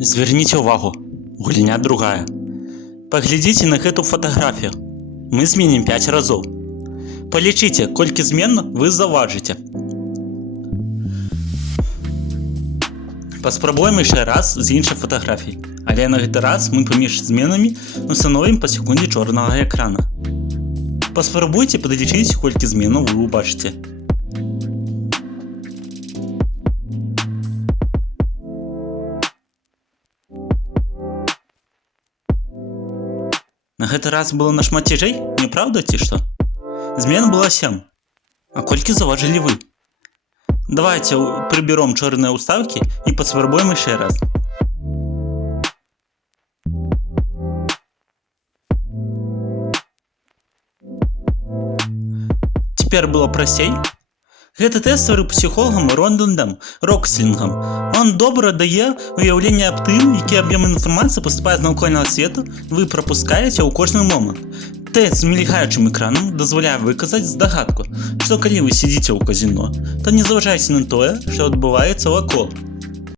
Звярніце ўвагу, гульня другая. Паглядзіце на гэту фатаграфію. Мы зменім 5 разоў. Палічыце, колькі змен вы заўважыце. Паспрабуем яшчэ раз з іншай фатаграфіі, але на гэты раз мы паміж зменамі установім па секундзе чорнага экрана. Паспрабуйце падлічыць, колькі зменаў вы ўбачыце. На гэты раз было нашмат цяжэй, не праўда ці што? Змен было 7. А колькі заўважылі вы? Давайте прыбером чорныя ўставкі і паспрабуем яшчэ раз. Цяпер было прасцей. Гэты тэст стварыў псіхолагам Роналдам Рокслінгам. Он добра дае уяўленне аб тым, які аб'ём інфармацыі паступае з навакольнага свету вы прапускаеце ў кожны момант. Тэст з мільгаючым экранам дазваляе выказаць здагадку, што калі вы сядзіце ў казіно, то не зважайце на тое, што адбываецца вакол.